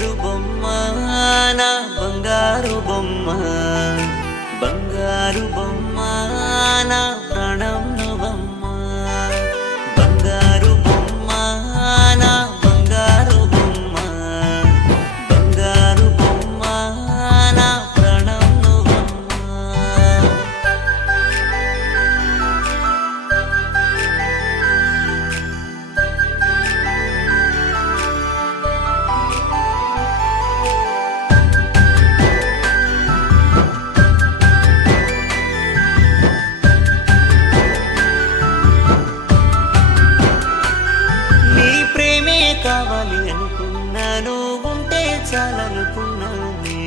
బంగారు బొమ్మ నా బంగారు బొమ్మ బంగారు బొమ్మ నా ప్రాణం నువ్వమ్మ బంగారు బొమ్మ నా బంగారు బొమ్మ బంగారు బొమ్మ నా ప్రాణం నువ్వమ్మ. కావాలి అనుకున్నాను ఉంటే చాలనుకున్నానే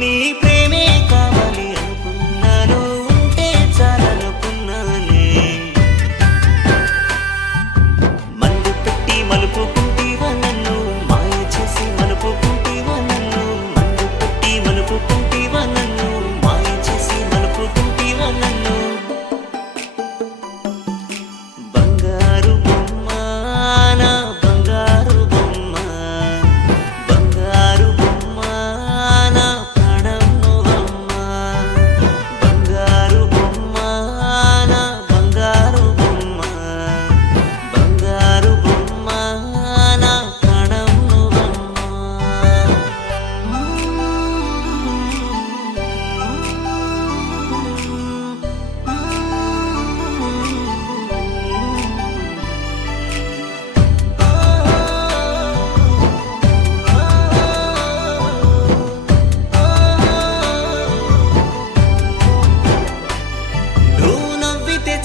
నీ ప్రేమే కావాలి అనుకున్నాను ఉంటే చాలనుకున్నానే మందు పెట్టి మలుపుకుంటేవా నన్ను మాయ చేసి మలుపుకుంటేవా నన్ను మందు పెట్టి మలుపుకుంటేవా నన్ను మాయ చేసి మలుపుకుంటేవా నన్ను బంగారు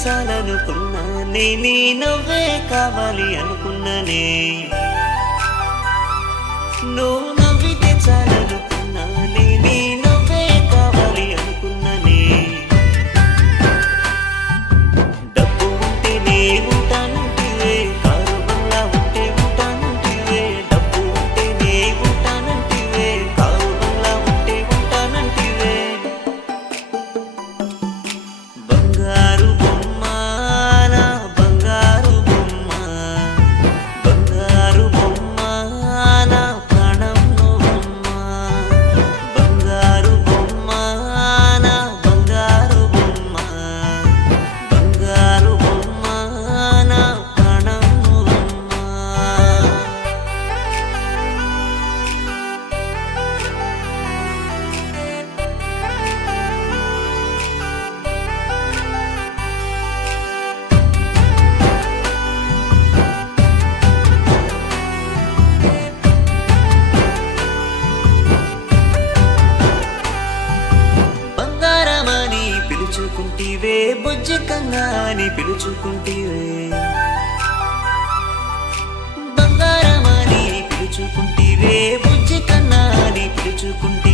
చాలనుకున్నానే నీ నవ్వే కావాలి అనుకున్నానే నువ్వు నవ్వితే చాలనుకున్నానే నీ నవ్వే కావాలి అనుకున్నానే డబ్బు ఉంటే నే ఉంటానంటివే కారు బంగ్లా ఉంటే ఉంటానంటివే డబ్బు ఉంటే నే ఉంటానంటివే కారు బంగ్లా ఉంటే ఉంటానంటివే బంగారు పిలుచుకుంటివే బుజ్జి కన్నా అని పిలుచుకుంటివే బంగారమని పిలుచుకుంటివే బుజ్జి కన్నా అని పిలుచుకుంటివే